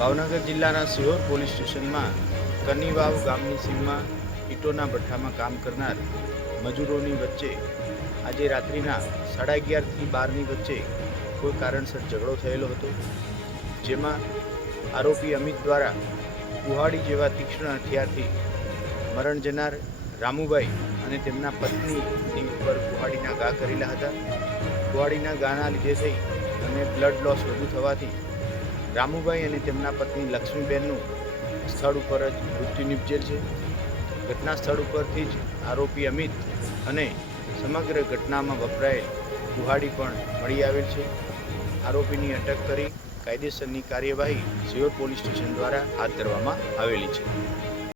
ભાવનગર જિલ્લાના સિહોર પોલીસ સ્ટેશનમાં કનીવાવ ગામની સીમમાં ઈંટોના ભઠ્ઠામાં કામ કરનાર મજૂરોની વચ્ચે આજે રાત્રિના 11:30 થી 12ની વચ્ચે કોઈ કારણસર ઝઘડો થયેલો હતો, જેમાં આરોપી અમિત દ્વારા કુહાડી જેવા તીક્ષ્ણ હથિયારથી મરણ જનાર રામુભાઈ અને તેમના પત્નીની ઉપર કુહાડીના ઘા કરેલા હતા. કુહાડીના ઘાના લીધે થઈ અને બ્લડ લોસ વધુ થવાથી રામુભાઈ અને તેમના પત્ની લક્ષ્મીબેનનું સ્થળ ઉપર જ મૃત્યુ નિપજેલ છે. ઘટના સ્થળ ઉપરથી જ આરોપી અમિત અને સમગ્ર ઘટનામાં વપરાયેલ કુહાડી પણ મળી આવેલ છે. આરોપીની અટક કરી કાયદેસરની કાર્યવાહી સિહોર પોલીસ સ્ટેશન દ્વારા હાથ ધરવામાં આવેલી છે.